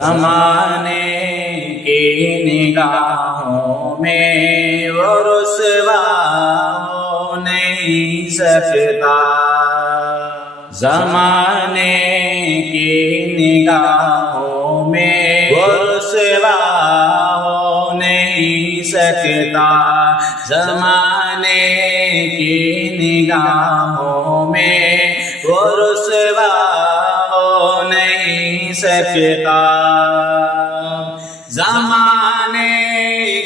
زمانے کی نگاہوں میں وہ رسوا ہو نہیں سکتا، زمانے کی نگاہوں میں وہ رسوا ہو نہیں سکتا، زمانے کی نگاہوں میں وہ رسوا ہو نہیں سکتا، زمانے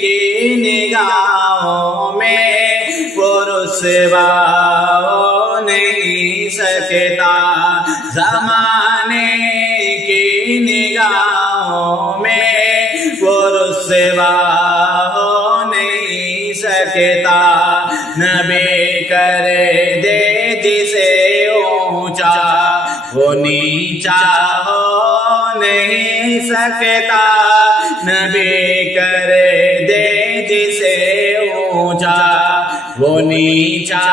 کی نگاہوں میں وہ رسوا ہو نہیں سکتا، زمانے کی نگاہوں میں وہ رسوا ہو نہیں سکتا، نبی کر دے جسے اونچا وہ نیچا ہو نہیں سکتا، نبی کر دے جسے اونچا وہ نیچا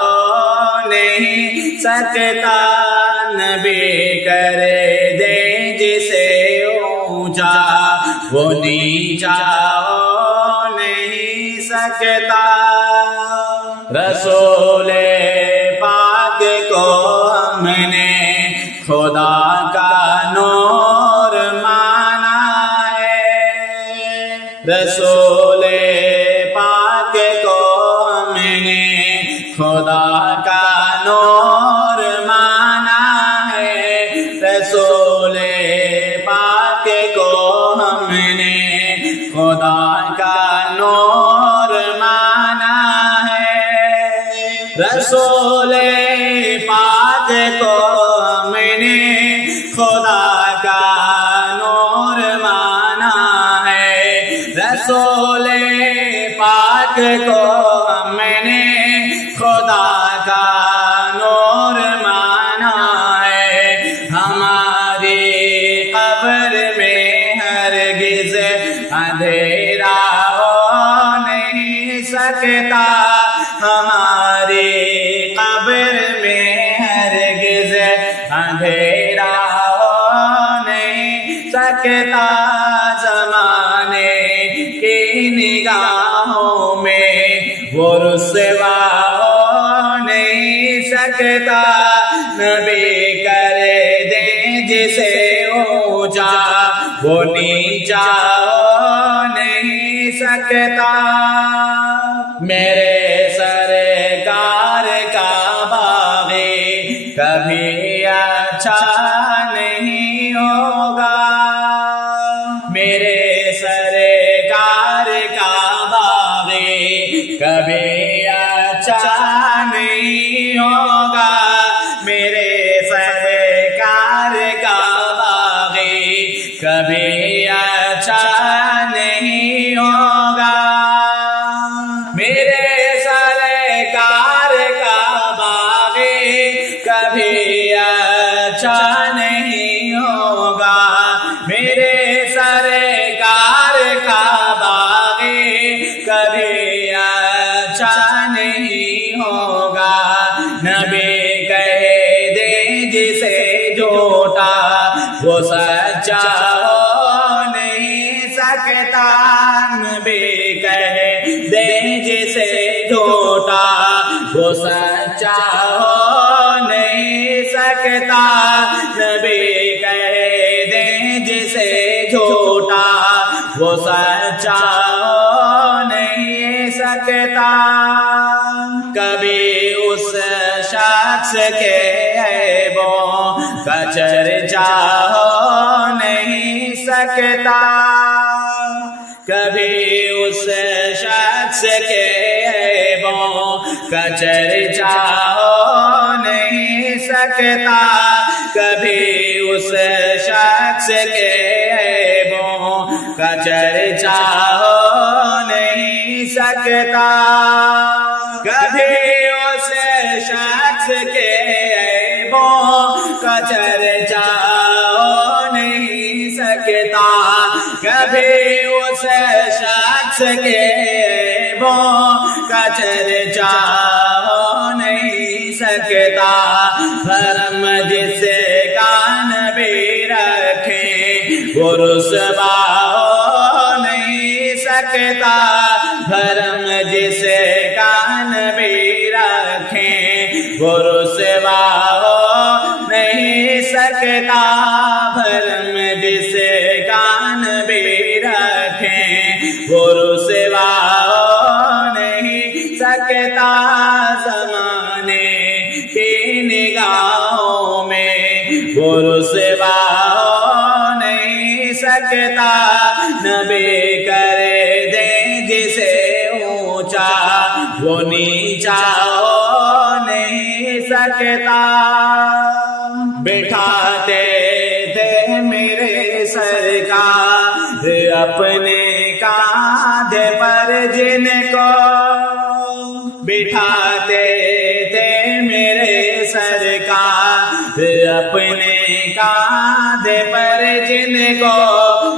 ہو نہیں سکتا، نبی کر دے جسے اونچا وہ نیچا ہو نہیں سکتا، رسول پاک کو ہم نے خدا کا نور مانا ہے، رسول پاک کو ہم نے خدا کا نور مانا ہے، رسول پاک کو ہم نے خدا کا نور مانا ہے، رسول پاک کو ہم نے خدا کا نور مانا ہے، رسول پاک کو ہم نے خدا کا نور مانا ہے، ہماری قبر میں ہرگز اندھیرا ہو نہیں سکتا، ہماری قبر میں ہرگز اندھیرا ہو نہیں سکتا، زمانے کی نگاہوں میں وہ رسوا ہو نہیں سکتا، نبی کر دے جسے اونچا وہ نیچا ہو نہیں سکتا، میرے سرکار کا باغی کبھی اچھا نہیں ہوگا، میرے سرکار کا باغی کبھی اچھا نہیں ہوگا، میرے سرکار کا باغی کبھی اچھا نہیں ہوگا، میرے سرکار کا باغی کبھی اچھا نہیں ہوگا، میرے سرکار کا باغی کبھی اچھا نہیں ہوگا، نبی کہہ دے جسے جھوٹا وہ سچا ہو نہیں سکتا، نبی کہہ دے جسے جھوٹا وہ سچا ہو نہیں سکتا، نبی کہہ دے جسے جھوٹا وہ سچا ہو نہیں سکتا، کبھی اس شخص کے عیبوں کا چرچا ہو نہیں سکتا، کبھی اس شخص کے عیبوں کا چرچا ہو نہیں سکتا، کبھی اس شخص کے عیبوں کا چرچا ہو نہیں سکتا، کبھی اس شخص کے عیبوں کا چرچا ہو نہیں سکتا، کبھی اس شخص کے عیبوں کا چرچا ہو نہیں سکتا، حرم جس کا نبی رکھے وہ رسوا ہو نہیں سکتا بھرم جسے کان بھی رکھیں وہ رسوا ہو نہیں سکتا بھرم جسے کان بھی رکھیں وہ رسوا ہو نہیں سکتا زمانے کی نگاہوں میں وہ رسوا ہو نہیں سکتا نبی کرے دے جسے اونچا وہ نیچا ہو نہیں سکتا بٹھاتے تھے میرے سرکار اپنے کاندھے پر جن کو بٹھاتے تھے میرے سرکار اپنے کاندھے پر جن کو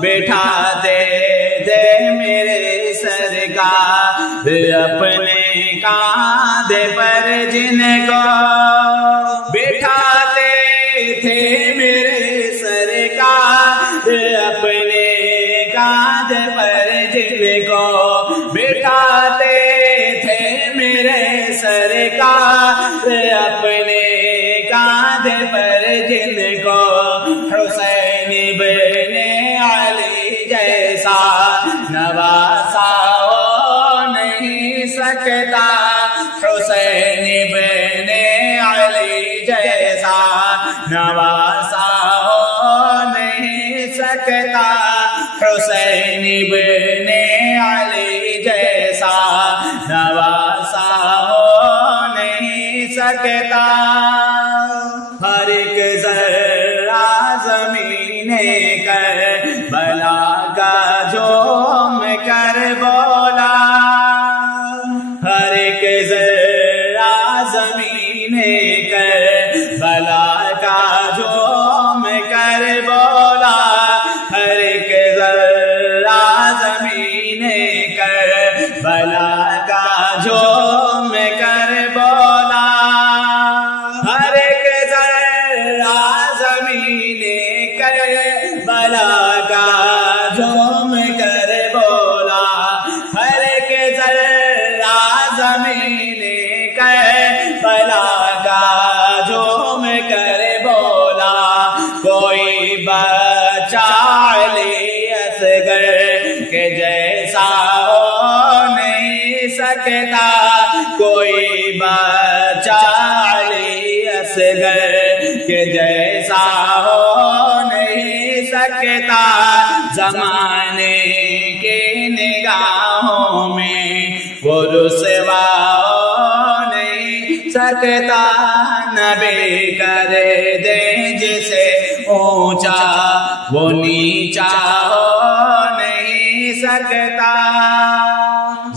بٹھاتے تھے میرے سرکار اپنے کاندھے پر جن کو بٹھاتے تھے میرے سرکار اپنے کاندھے پر جن کو بٹھاتے تھے میرے سرکار اپنے کاندھے پر جن کو حسین ابن علی جیسا نواسا ہو نہیں سکتا حسین ابن علی جیسا نواسا ہو نہیں سکتا حسین ابن علی جیسا نواسا ہو نہیں سکتا ہر ایک ذرہ زمین کربلا کا جھوم کر بولا ہر ایک ذرہ زمین کربلا کا جھوم کر بولا ہر ایک ذرہ زمین کربلا کا جھوم کر بولا ہر ایک ذرہ زمین کربلا کا جھوم کر بولا ہر ایک ذرہ زمین کربلا کا جھوم کر بولا کوئی بچہ علی اصغر کے جیسا ہو نہیں سکتا کوئی بچہ علی اصغر کے جیسا ہو نہیں سکتا زمانے کی نگاہوں میں وہ رسوا ہو نہیں سکتا نبی کرے دے جسے اونچا وہ نیچا ہو نہیں سکتا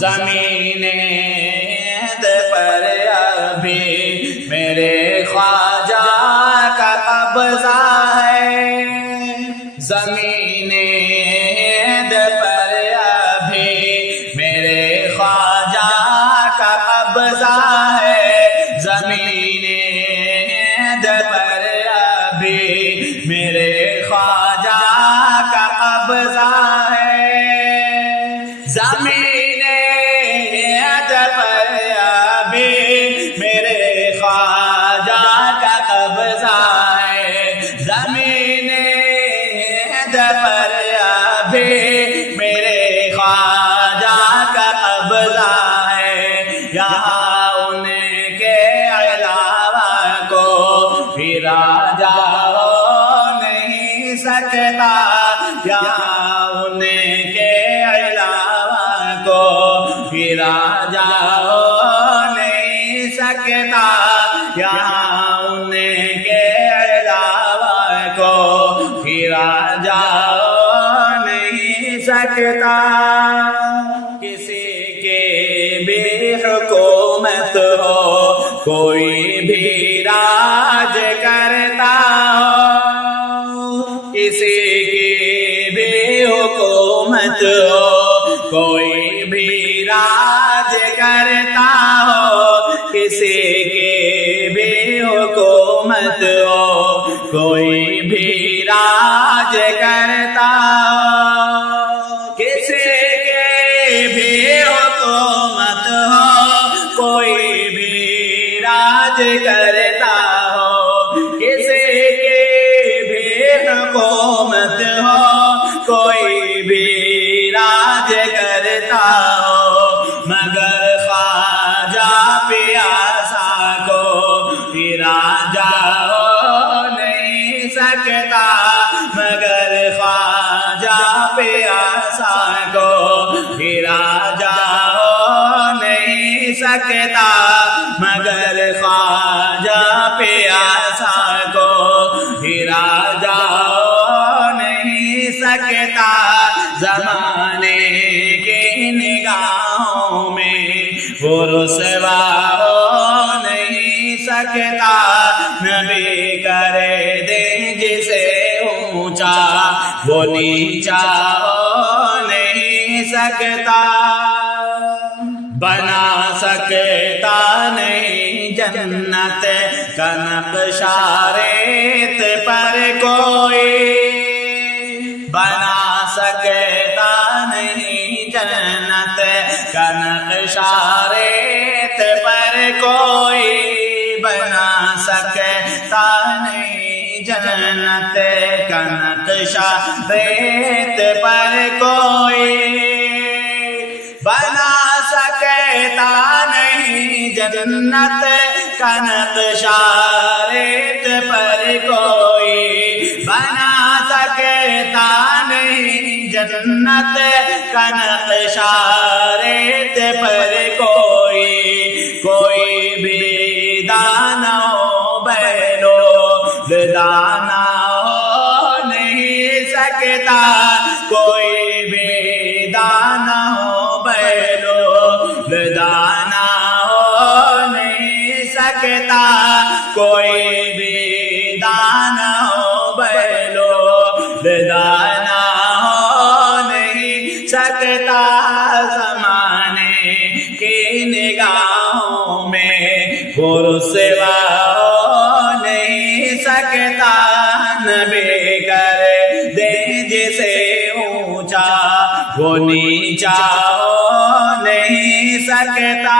زمین پر ابھی میرے خواجہ کا قبضہ ہے زمین پر ابھی میرے خواجہ کا قبضہ ہے زمین پر ابھی میرے خواجہ کا قبضہ ہے زمین پر ابھی میرے خواجہ کا قبضہ ہے زمین پر ابھی میرے خواجہ کا قبضہ ہے یہاں ان کے علاوہ کو پھرا جا ہو نہیں سکتا یہاں ان کے علاوہ کو پھرا جا ہو نہیں سکتا یہاں ان کے علاوہ کو پھرا جا ہو نہیں سکتا کسی کے بھی حکومت ہو کوئی بھی راج کرتا ہو کسی کی بھی حکومت ہو کوئی بھی راج کرتا ہو کسی کی بھی حکومت ہو کوئی بھی راج راج کرتا ہو، کسی کے بھی حکومت ہو، کوئی بھی راج کرتا ہو، کسی کے بھی حکومت ہو، کوئی بھی راج کرتا ہو، مگر خواجہ پیاسا کو راجا ہو نہیں سکتا، مگر خواجہ پیاسا کو راجا ہو نہیں سکتا، مگر خواجہ پیاسا کو راجا ہو نہیں سکتا، زمانے کی نگاہوں میں وہ رسوا ہو نہیں سکتا، نبی کرے دے جسے اونچا وہ نیچا ہو نہیں سکتا، بنا سکتا نہیں جنت کا نقشہ ریت پر کوئی، بنا سکتا نہیں جنت کا نقشہ ریت پر کوئی، بنا سکتا نہیں جنت کا نقشہ ریت پر کوئی، بنا سکتا نہیں جنت کا نقشہ ریت پر کوئی، بنا سکتا نہیں جنت کا نقشہ ریت پر کوئی، کوئی بھی دانا ہو بیلو دانا ہو نہیں سکتا، کوئی بھی دانا ہو بیلو دانا ہو نہیں سکتا، کوئی بھی دانا ہو بیلو دانا ہو نہیں سکتا، زمانے کی نگاہوں میں وہ رسوا ہو نہیں سکتا، نبی کر دے جسے اونچا وہ نیچا ہو نہیں سکتا۔